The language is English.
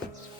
Bye.